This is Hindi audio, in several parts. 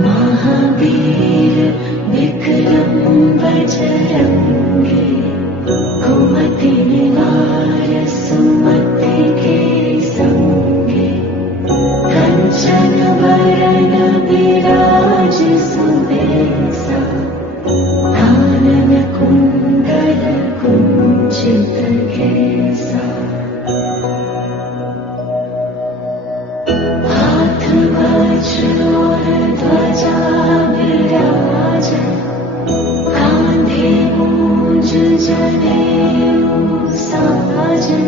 महावीर विक्रम बजरंगी, कुमति निवार सुमति के संगी, कंचन वरण विराज सुबेसा, कानन कुंडल कुंचित केसा, हाथ वज्र और ध्वजा विराजे, कांधे मूंज जनेऊ साजे,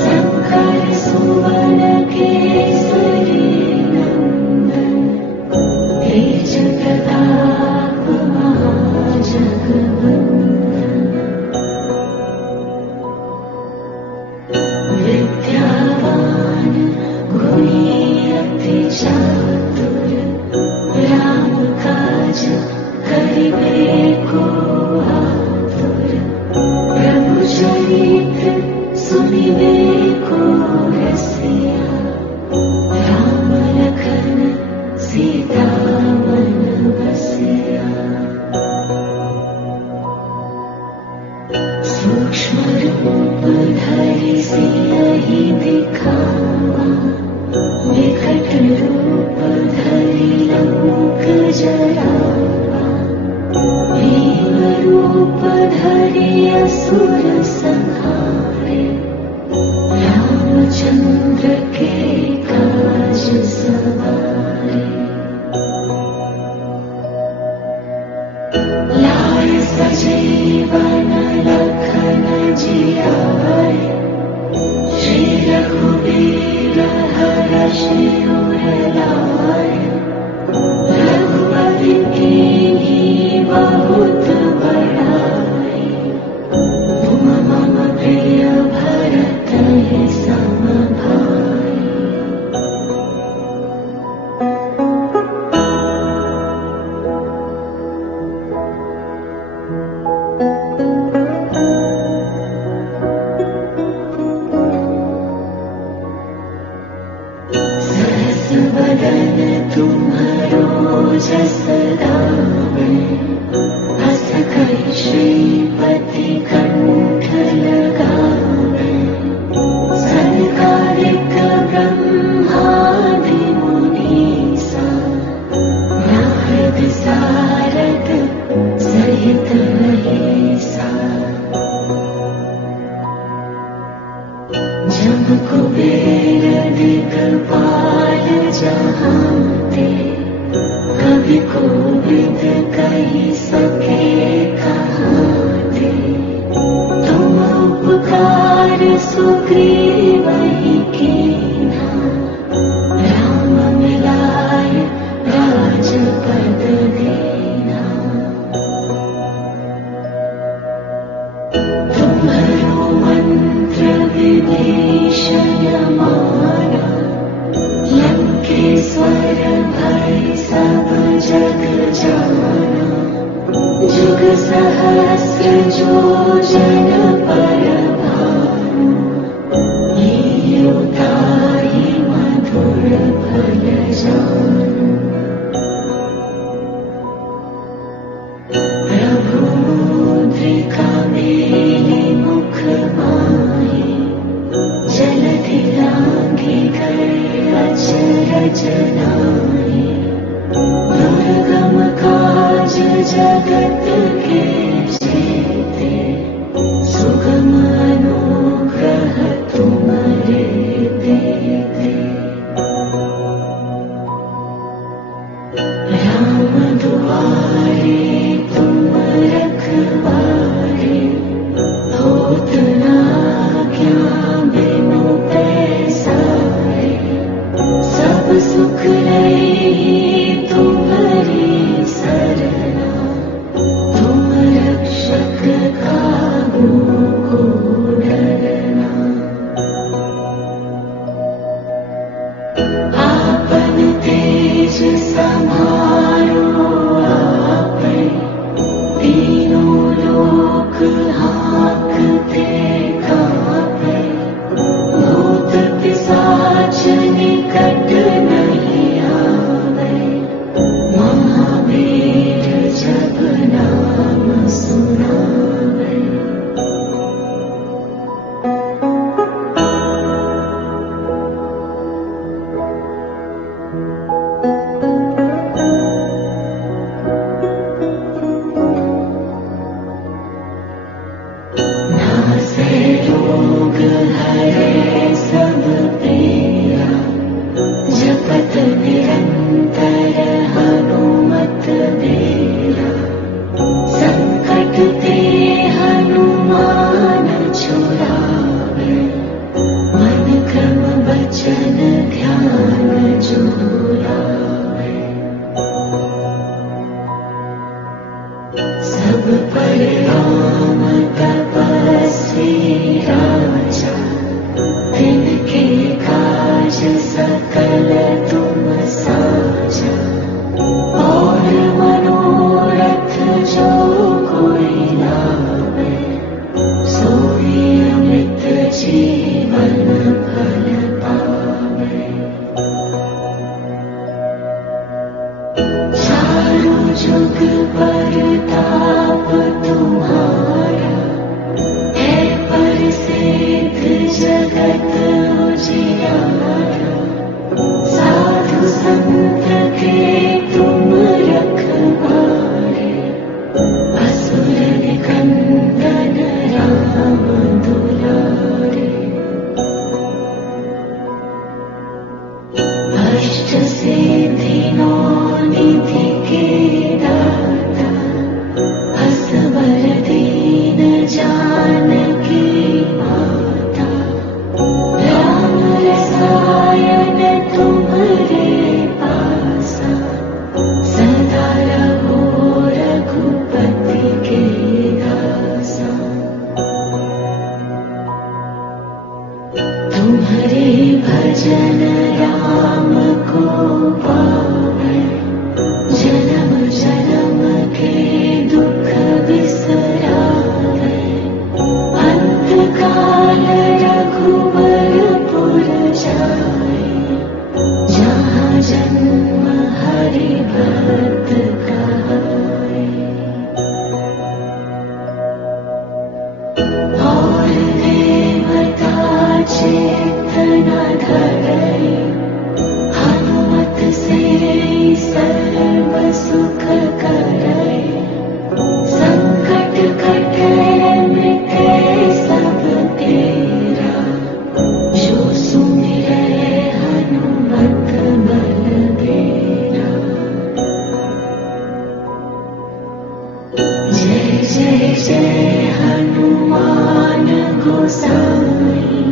शंकर सुवन केसरी नंदन, तेज प्रताप महाजगवंदन, विद्यावान गुणी अति चातुर, राम काज करिबे को आतुर, प्रभु चरित्र सुनिबे को रसिया, राम लखन सीता मन बसिया। सूक्ष्म रूप धरि सियहि दिखावा, विकट रूप धरि लंक जरावा, भीम रूप धरि असुर संहारे, रामचंद्र के काज सवारे। लाय सजीवन लखन जियाए, श्री रघुवीर हरषि उर लाए, रघुपति कीन्ही बहुत बड़ाई, तुम मम प्रिय भरत सम भाई। सहस बदन तुम्हरो जस गावे, हस कहि श्रीपति कंठ लगावे, सनकादिक ब्रह्मादि मुनीसा, नारद सारद सहित महेसा, जब कुबेर दिगपाल जहांते, कवि कोविद कहि सके कहाते, तुम उपकार सुग्रीवहि कीन्हा, राम मिलाय राजपद दीन्हा। तुम्हरो मंत्र विभीषण माना, लंकेश्वर भय सब जग जाना, जुग सहस्र जो जन पर भानु, लील्यो ताहि मधुर फल जानु। प्रभु मुद्रिका मेलि मुख माहि, जलधि लांघि गए अचरज नाहि, दुर्गम काज जगत के जेते, सुगम अनुग्रह तुम्हारे देते। राम दुआरे तुम रखवारे, होत न आज्ञा बिनु पैसारे, सब सुख रही तुम्हारी सरना, जुग परताप तुम्हारा, है प्रसिद्ध जगत उजियारा। साधु संत के तुम रखवारे, असुर निकंदन राम दुलारे। अष्ट सिद्धि नौ निधि के दाता, असबर दीन जानकी माता। राम रसायन तुम्हारे पासा, सदा रहो रघुपति के दासा। तुम्हारे भजन राम को पावे, जन्म जन्म के दुख बिसरावे। अंत काल रघुवरपुर जाए, जहाँ जन्म हरि भक्त कहाए। और देवता चित्त न धरई, हनुमत से सर्व सुख करई। संकट कटे मिटे सब तेरा, जो सुमिरै हनुमत बलबीरा। जय जय जय हनुमान गोसाई,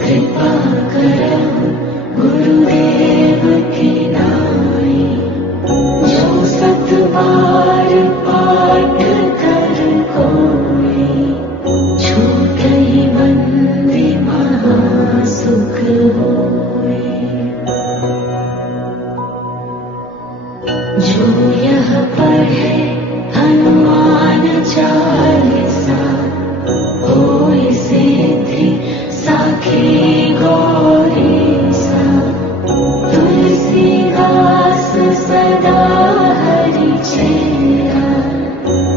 कृपा करहु गुरुदेव की नाई। जो सत बार पाठ कर कोई, छूटहि बंदी महासुख होई। जो यह पढ़े हनुमान चालीसा, होय सिद्धि साखी गौरीसा। तुलसीदास सदा हरि चेरा,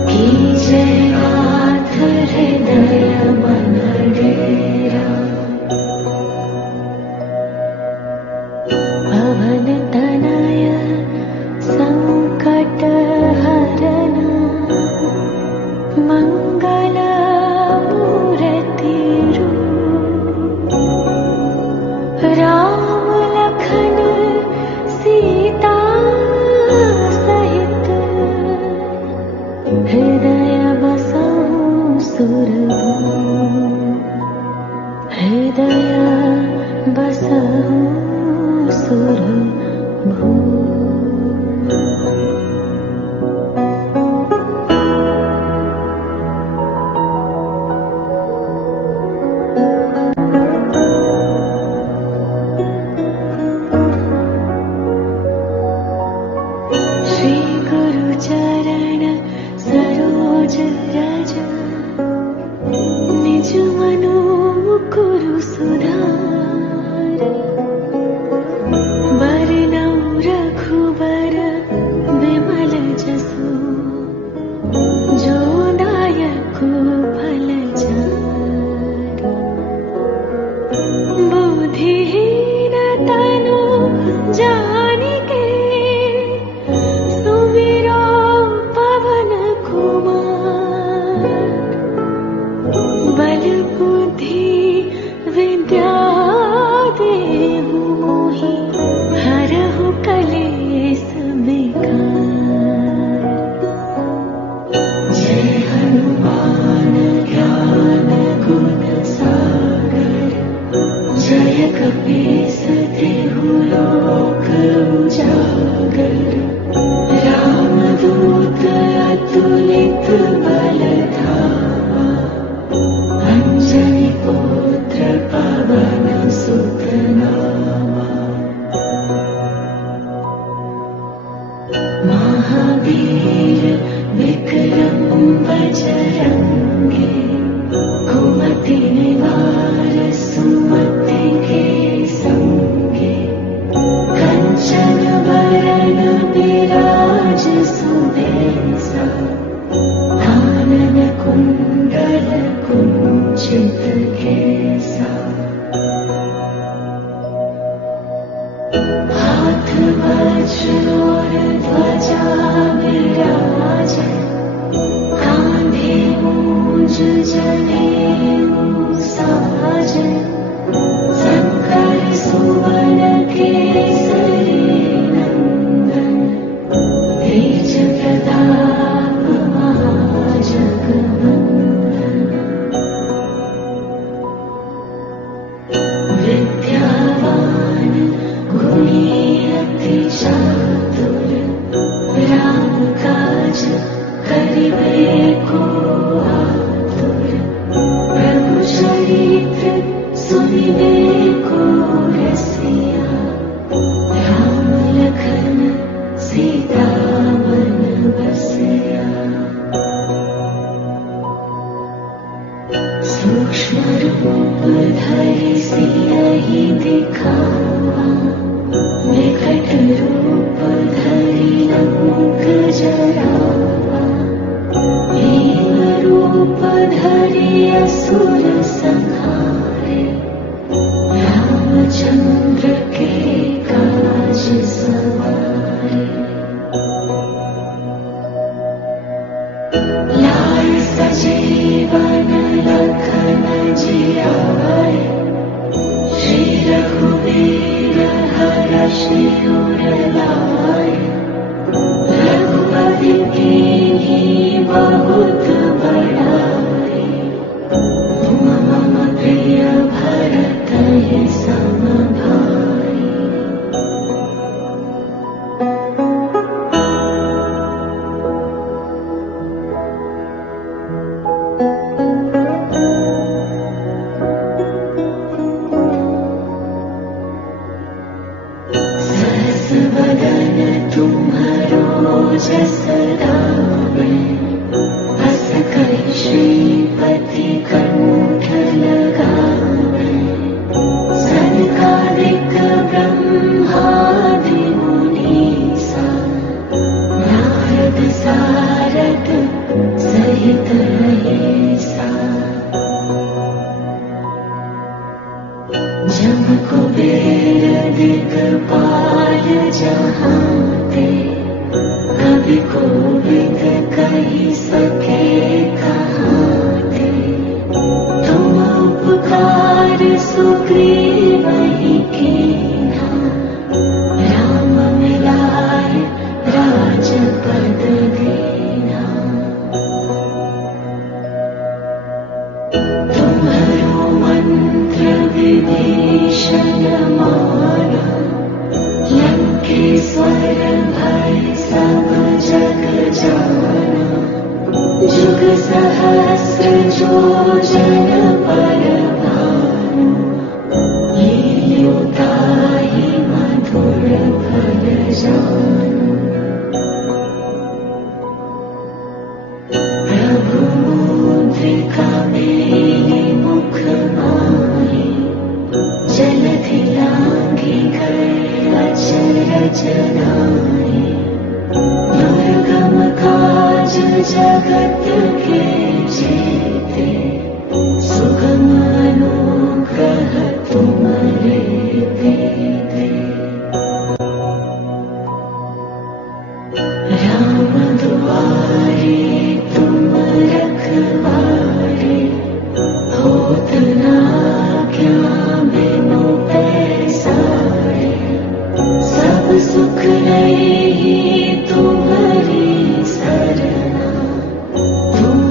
कीजय नाथ हृदय मन डेरा। पवन तनय संकट हरना, मंगल मूर्ति रूप। राम लखन सीता सहित, हृदय बसहु सुरभूप। हृदय बसहु सुरभूप। श्री गुरु चरण सरोज रज, निज मनो मुकुरु सुधार। बरनउँ रघुबर विमल जसु, जो दायक फल चार। बुद्धिहीन तनु जानिके, सुमिरो पवन कुमार। बल बुद्धि विद्या देहु मोहि, हरहु कलेस विकार। जय हनुमान ज्ञान गुण सागर, जय कपीस तिहु लोक उजागर। रामदूत अतुलित बल धामा, अंजनी पुत्र पवन सुत नामा। महावीर विक्रम बजरंगी, कुमति निवार सुमति के संगी। कंचन बरन बिराज सुबेसा कानन कुंडल कुंचित केसा हाथ वज्र और ध्वजा विराजे कांधे मूंज जनेऊ साजे शंकर सुवन केसरी नंदन तेज प्रताप महाजगवंदन विद्यावान गुणी अति चातुर राम काज करिबे को आतुर प्रभु चरित्र सुनिबे को रसिया राम लखन सीता मन बसिया सूक्ष्म रूप धरि सियहि दिखावा विकट रूप धरि लंक जरावा भीम रूप धरि असुर संहारे रामचंद्र के काज सवारे लाल सजीवन लखन जियाए श्री रघुवीर हर्षि उर लाए रघुपति कीन्ही बहुत बड़ाई तुम मम प्रिय भरत सम भाई सहस बदन तुम्हरो जस गावे हस कहि श्रीपति कंठ लगावे सनकादिक ब्रह्मादि मुनीसा नारद सारद सहित रहेसा जब कुबेर दिक्पाल जहांते कवि कोविद कहि सके कहाते तुम उपकार सुग्रीवहि कीन्हा राम मिलाए राजपद दीन्हा तुम्हरो मंत्र विभीषण माना लंकेश्वर भय सब जग जाना जुग सहस्र जोजन पर भानु लील्यो ताहि मधुर फल जानु प्रभु मुद्रिका मेलि मुख माहि जलधि लांघि गए अचरज नाहि दुर्गम काज जगत के जेते सुगम अनुग्रह तुम्हारे देते राम दुआरे तुम रखवारे होत न आज्ञा बिनु पैसारे सब सुख नहीं तुम्हारी सरना तुम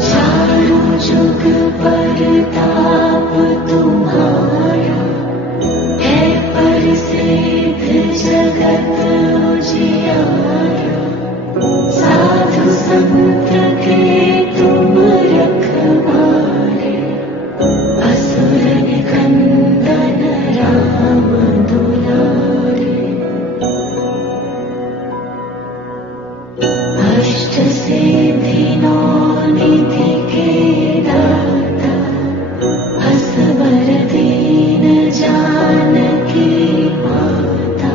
चारों जुग परताप तुम्हारा, है प्रसिद्ध जगत उजियारा। साधु संत के तुम रखवारे, असुर निकंदन राम दुलारे। अष्ट सिद्धि नौ निधि के दाता, असबर दीन जानकी माता।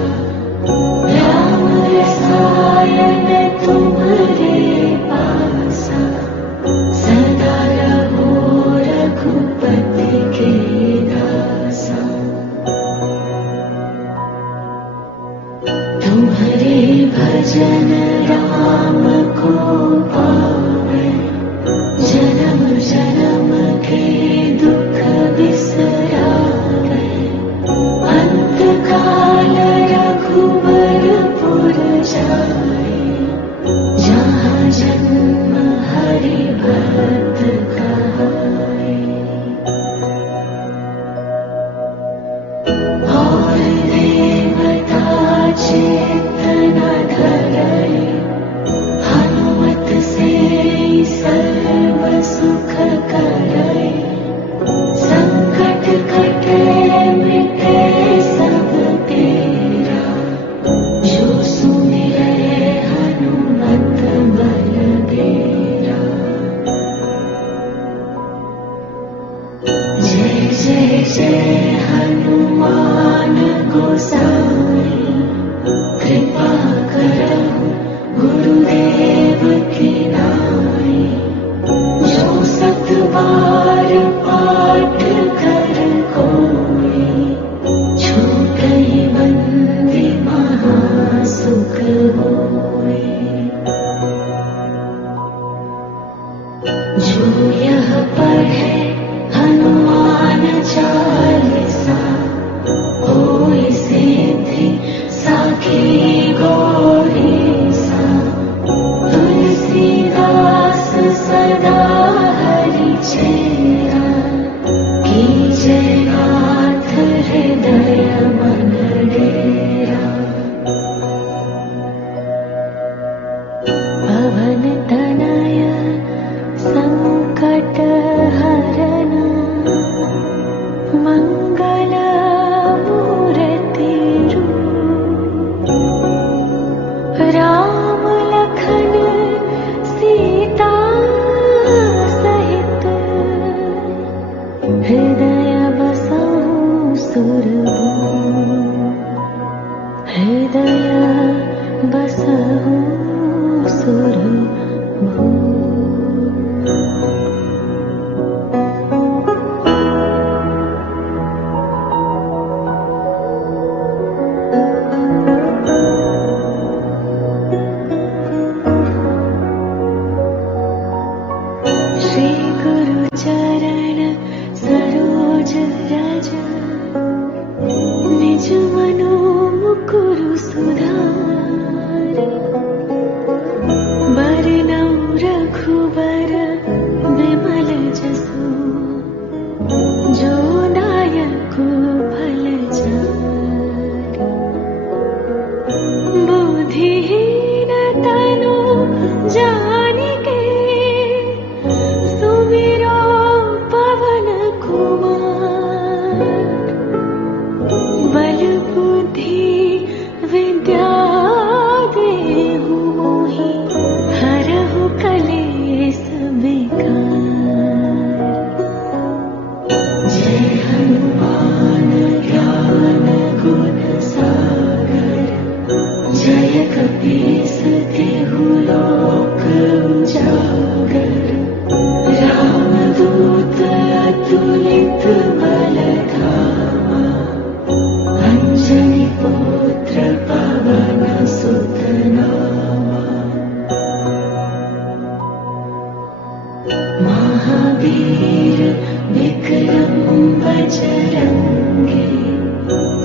राम रसायन तुम्हारे पासा, सदा रहो रघुपति के दासा। तुम्हारे भजन राम को पावे, जन्म जन्म के दुख बिसरावे। अंत काल रघुबरपुर जाए, जहाँ जन्म हरि भक्त कहाए। और देवता चित्त न धरे, हनुमत से सर्व सुख करे। संकट कटे मिटे सब पीरा, जो सुमिरे हनुमत बलबीरा। जय जय जय हनुमान गोसाई, कृपा करहु गुरुदेव की नाई। जो सत बार पाठ कर कोई, छूटहि बंदी महा सुख होई। जो यह पढ़े हनुमान चालीसा, होई सिद्धि साखी गौरीसा। तुलसीदास सदा हरि चेरा, कीजे नाथ हृदय मन डेरा। पवन तनय संकट हरन, मंगल मूर्ति रूप। राम लखन सीता सहित, हृदय बसहु सुरभूप। हृदय बसहु सुरभूप। श्री गुरु चरण सरोज रज, निज मनो मुकुरु सुधारि। बरनउँ रघुबर बिमल जसु, जो दायक फल चारि। बुद्धिहीन तनु जानिके, सुमिरो पवन कुमार। बल बुद्धि विद्या देहु मोहि, हरहु कलेस विकार। जय हनुमान ज्ञान गुण सागर, जय कपीस तिहु लोक उजागर। रामदूत अतुलित बल धामा, अंजनी पुत्र पवन सुत नामा। महावीर विक्रम बजरंगी,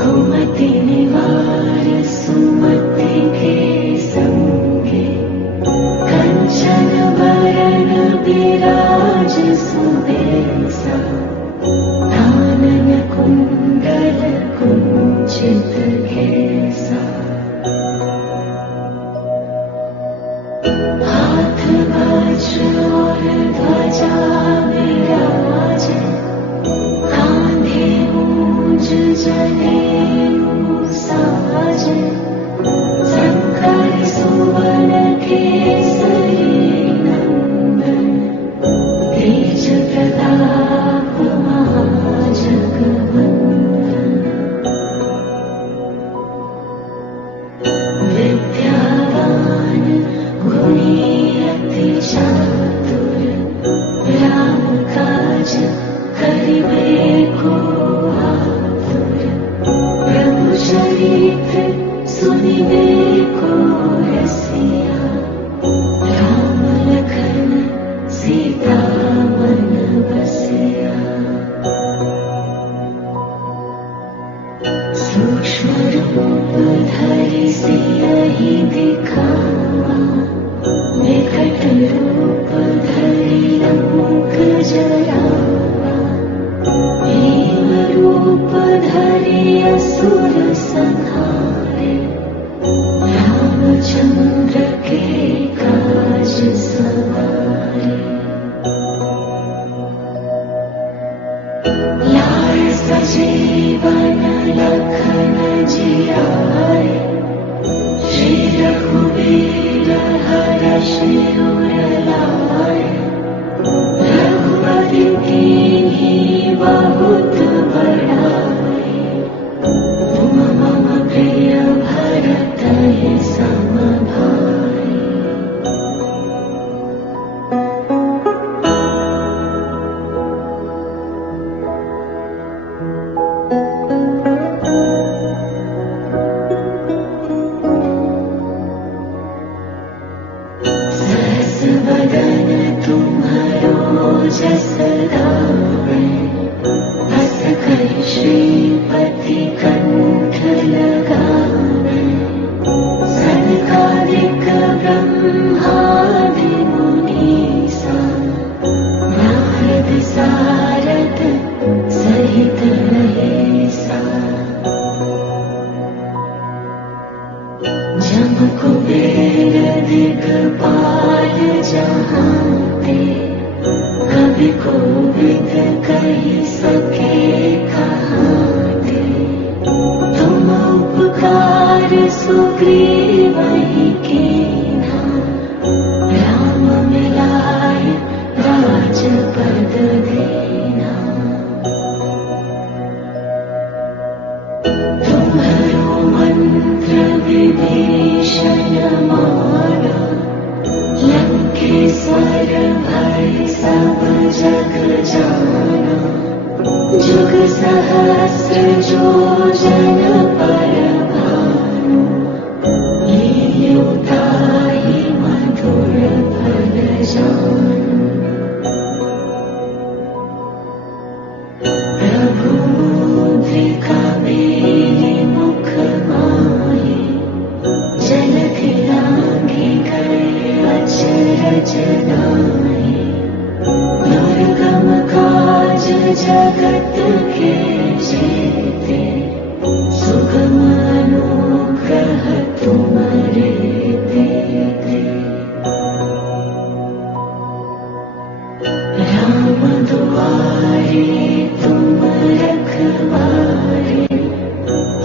कुमति निवार सुमति के संगी। कंचन बरन विराज सुबेसा कानन कुंडल कुंचित केसा हाथ वज्र और ध्वजा विराजे कांधे मूंज जनेऊ साजे शंकर सुवन केसरी नंदन तेज प्रताप महाजगवंदन विद्यावान गुणी अति चातुर राम काज करिबे को आतुर प्रभु चरित्र सुनिबे को रसिया राम लखन सीता मन बसिया सूक्ष्म रूप धरि सियहि दिखावा विकट रूप धरि लंक जरावा भीम रूप धरि असुर संहारे रामचंद्र के काज सवारे लाल सजीवन लखन जियाए श्री रघुवीर हर्षि उर लाए रघुपति कीन्ही बहुत बड़ाई तुम मम प्रिय भरत सम भाई सहस बदन तुम्हारो जस गावे हस कहि श्रीपति कंठ लगावे सनकादिक ब्रह्मादि मुनीसा नारद सारद सहित महेसा जम कुबेर दिगपाल जहांते कवि कोविद कहि सके कहाते तुम उपकार सुग्रीवहि कीन्हा राम मिलाय राजपद दीन्हा तुम्हरो मंत्र विभीषण माना लंकेश्वर भय सब जग जाना जुग सहस्र जो जन पर भानु लील्यो ताहि मधुर फल जानु प्रभु मुद्रिका मेलि मुख माहि जलधि लांघि गए अचरज नाहि दुर्गम काज जगत के जेते सुगम अनुग्रह तुम्हारे देते राम दुआरे तुम रखवारे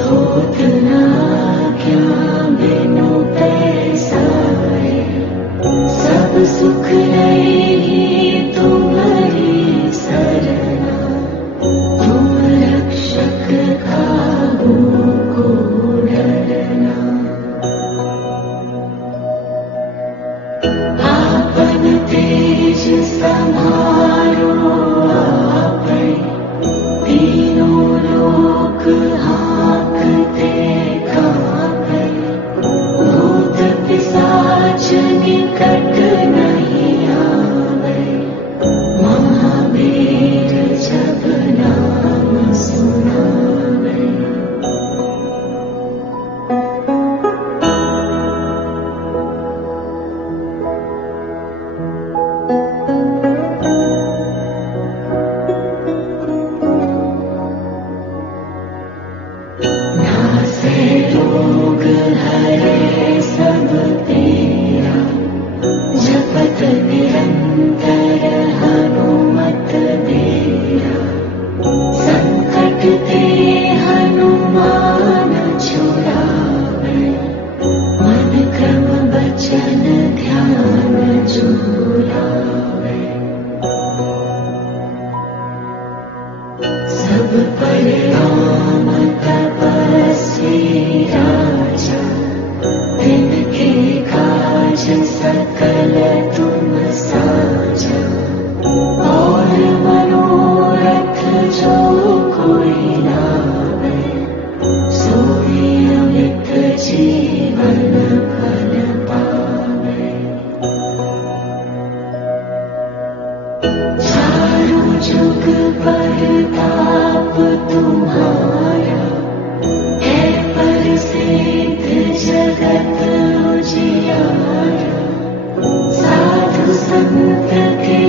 होत न आज्ञा बिनु पैसारे सब सुख रही तुम्हारी सरना तुम रक्षक काहू को डरना आपन तेज संहारो आपै तीनों लोक हाँकते कांपै भूत पिशाच निकट नहीं आवे महावीर जब नाम सुनावे चारों जुग परताप तुम्हारा, है प्रसिद्ध जगत उजियारा। साधु संत के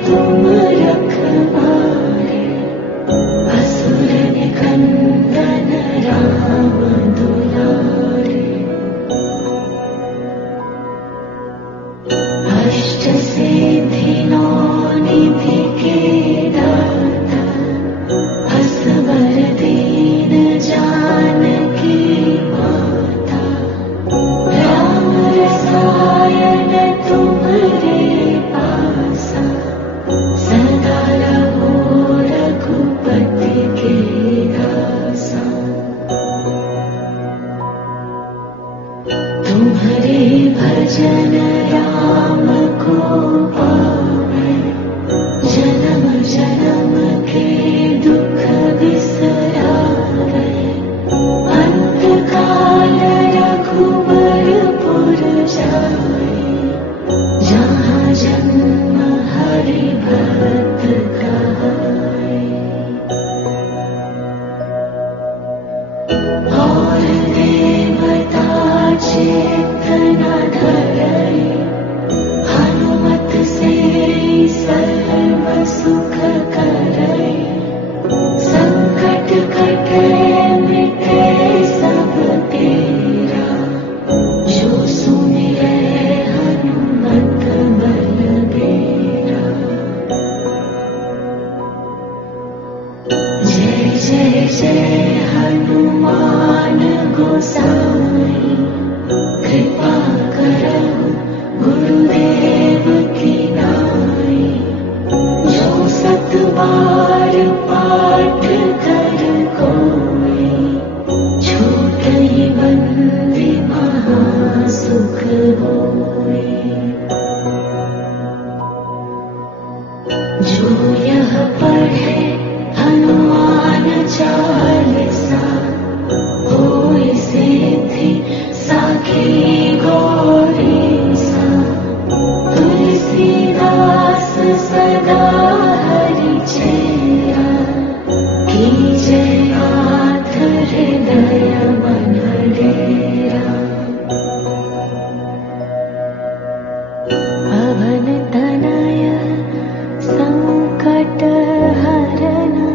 तुम रखवारे, असुर निकंदन राम दुलारे। अष्ट सिद्धि नौ निधि के दाता, असवर दीन जानकी माता। राम रसायन तुम्हारे पासा, सदा रहो रघुपति के दासा। तुम्हारे भजन राम को पावे, जन्म जन्म के दुख बिसरावे। अंत काल रघुबरपुर जाए, जहाँ जन्म हरि भक्त कहाए। और देवता चेतना धरई, हनुमत से सर्व सुख करई। संकट कटे मिटे सब तेरा, जो सुमिरै हनुमत बलबीरा। जय जय जय हनुमान गोसाई, कृपा करहु गुरुदेव की नाई। जो सत बार पाठ कर कोई, छूटहि बंदी महा सुख होई। जो यह पढ़े हनुमान चालीसा, होय सिद्धि साखी गौरीसा। तुलसीदास सदा हरि चेरा, कीजे नाथ हृदय मन डेरा। पवन तनय संकट हरना,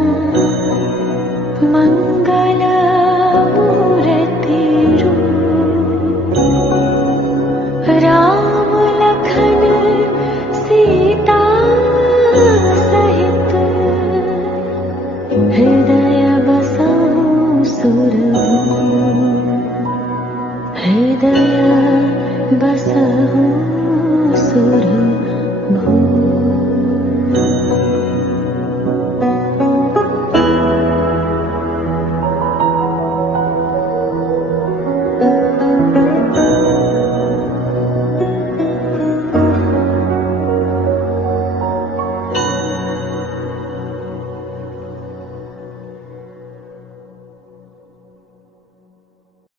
मंगल मूर्ति रूप। राम लखन सीता